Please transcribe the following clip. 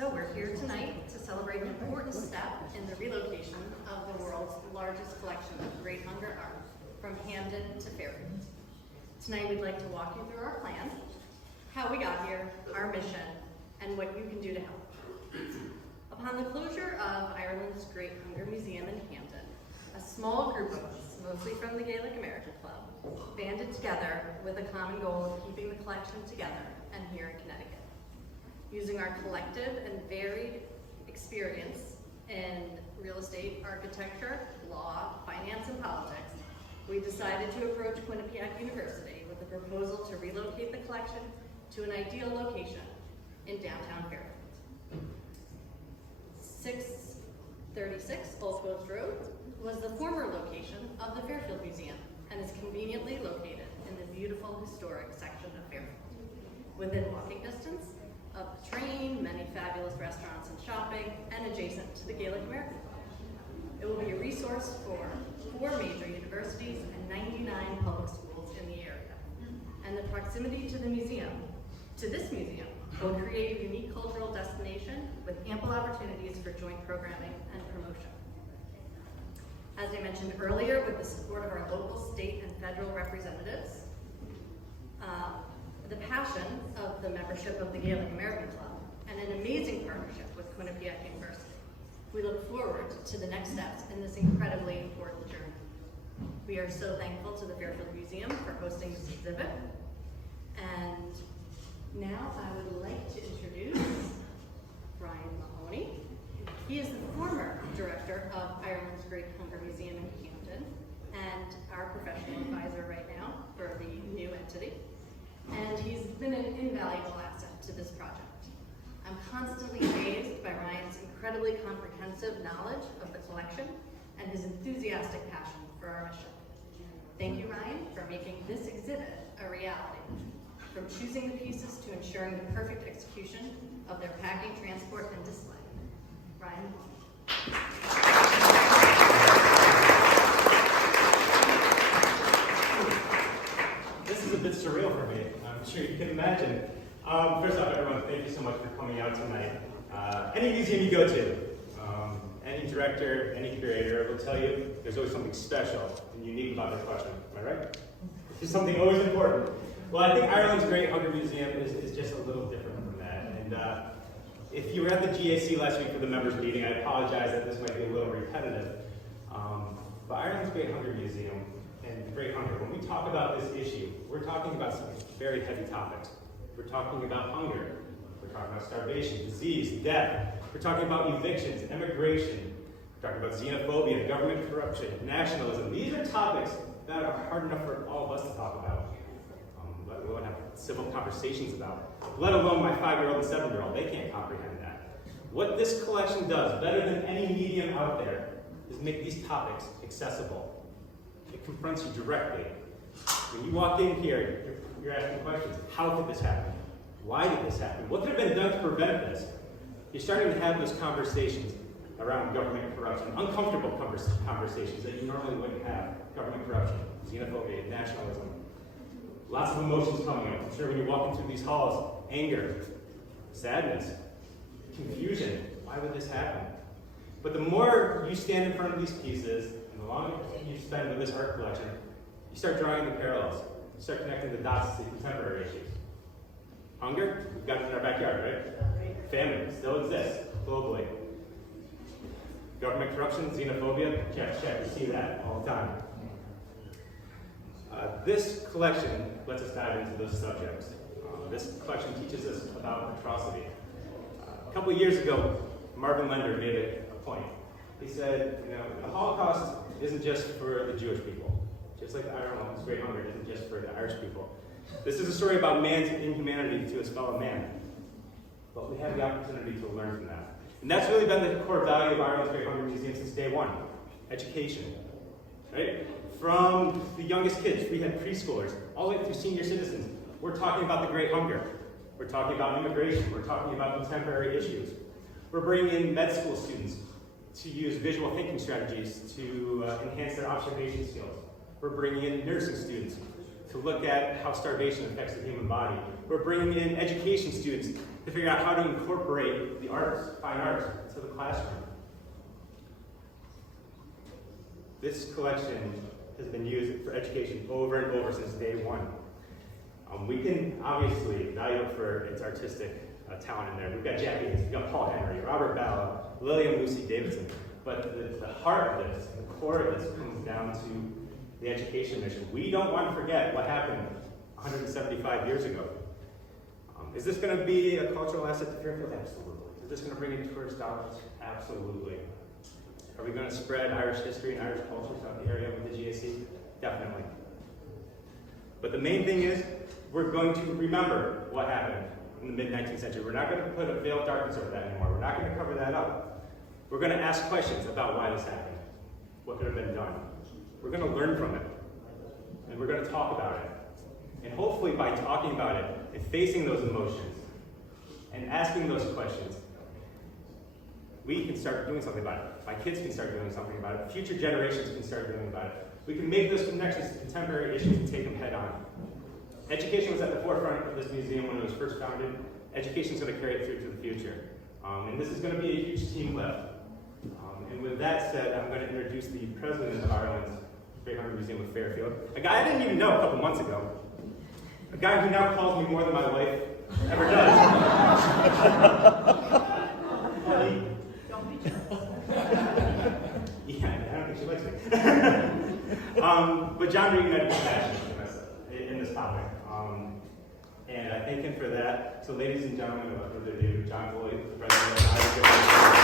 So we're here tonight to celebrate an important step in the relocation of the world's largest collection of great hunger art from Hamden to Fairfield. Tonight we'd like to walk you through our plan, how we got here, our mission, and what you can do to help. Upon the closure of Ireland's Great Hunger Museum in Hamden, a small group of us, mostly from the Gaelic American Club, banded together with a common goal of keeping the collection together and here in Connecticut. Using our collective and varied experience in real estate, architecture, law, finance, and politics, we decided to approach Quinnipiac University with a proposal to relocate the collection to an ideal location in downtown Fairfield. 636 Old Post Road was the former location of the Fairfield Museum and is conveniently located in the beautiful historic section of Fairfield. Within walking distance of the train, many fabulous restaurants and shopping, and adjacent to the Gaelic American Club. It will be a resource for 4 major universities and 99 public schools in the area. And the proximity to this museum, will create a unique cultural destination with ample opportunities for joint programming and promotion. As I mentioned earlier, with the support of our local, state, and federal representatives, the passion of the membership of the Gaelic American Club, and an amazing partnership with Quinnipiac University, we look forward to the next steps in this incredibly important journey. We are so thankful to the Fairfield Museum for hosting this exhibit. And now I would like to introduce Ryan Mahoney. He is the former director of Ireland's Great Hunger Museum in Hamden and our professional advisor right now for the new entity. And he's been an invaluable asset to this project. I'm constantly amazed by Ryan's incredibly comprehensive knowledge of the collection and his enthusiastic passion for our mission. Thank you, Ryan, for making this exhibit a reality, from choosing the pieces to ensuring the perfect execution of their packing, transport, and display. Ryan. This is a bit surreal for me, I'm sure you can imagine. First off, everyone, thank you so much for coming out tonight. Any museum you go to, any director, any curator will tell you there's always something special and unique about their collection. Am I right? It's something always important. Well, I think Ireland's Great Hunger Museum is just a little different from that. And if you were at the GAC last week for the members meeting, I apologize that this might be a little repetitive. But Ireland's Great Hunger Museum and Great Hunger, when we talk about this issue, we're talking about some very heavy topics. We're talking about hunger. We're talking about starvation, disease, death. We're talking about evictions, immigration. We're talking about xenophobia, government corruption, nationalism. These are topics that are hard enough for all of us to talk about, let alone have civil conversations about, let alone my 5-year-old and 7-year-old. They can't comprehend that. What this collection does, better than any medium out there, is make these topics accessible. It confronts you directly. When you walk in here, you're asking questions. How did this happen? Why did this happen? What could have been done to prevent this? You're starting to have those conversations around government corruption, uncomfortable conversations that you normally wouldn't have. Government corruption, xenophobia, nationalism. Lots of emotions coming up. I'm sure when you're walking through these halls, anger, sadness, confusion. Why would this happen? But the more you stand in front of these pieces, and the longer you spend with this art collection, you start drawing the parallels. You start connecting the dots to contemporary issues. Hunger, we've got it in our backyard, right? Famine still exists globally. Government corruption, xenophobia, check. We see that all the time. This collection lets us dive into those subjects. This collection teaches us about atrocity. A couple of years ago, Marvin Lender made a point. He said, the Holocaust isn't just for the Jewish people. Just like the Ireland's Great Hunger isn't just for the Irish people. This is a story about man's inhumanity to his fellow man. But we have the opportunity to learn from that. And that's really been the core value of Ireland's Great Hunger Museum since day one. Education. Right? From the youngest kids, we had preschoolers, all the way through senior citizens. We're talking about the Great Hunger. We're talking about immigration. We're talking about contemporary issues. We're bringing in med school students to use visual thinking strategies to enhance their observation skills. We're bringing in nursing students to look at how starvation affects the human body. We're bringing in education students to figure out how to incorporate the arts, fine arts, into the classroom. This collection has been used for education over and over since day one. We can obviously value it for its artistic talent in there. We've got Jackie, we've got Paul Henry, Robert Ballard, Lillian Lucy Davidson. But the heart of this, the core of this, comes down to the education mission. We don't want to forget what happened 175 years ago. Is this going to be a cultural asset to Fairfield? Absolutely. Is this going to bring in tourist dollars? Absolutely. Are we going to spread Irish history and Irish culture throughout the area with the GAC? Definitely. But the main thing is, we're going to remember what happened in the mid-19th century. We're not going to put a veil of darkness over that anymore. We're not going to cover that up. We're going to ask questions about why this happened, what could have been done. We're going to learn from it, and we're going to talk about it. And hopefully by talking about it and facing those emotions and asking those questions, we can start doing something about it. My kids can start doing something about it. Future generations can start doing about it. We can make those connections to contemporary issues and take them head on. Education was at the forefront of this museum when it was first founded. Education is going to carry it through to the future. And this is going to be a huge team lift. And with that said, I'm going to introduce the president of Ireland's Great Hunter Museum of Fairfield, a guy I didn't even know a couple months ago. A guy who now calls me more than my wife ever does. Honey. Don't be jealous. Yeah, I don't think she likes me. But John reignited his passion in this topic. And I thank him for that. So ladies and gentlemen, without further ado, John Floyd, the president of the Irish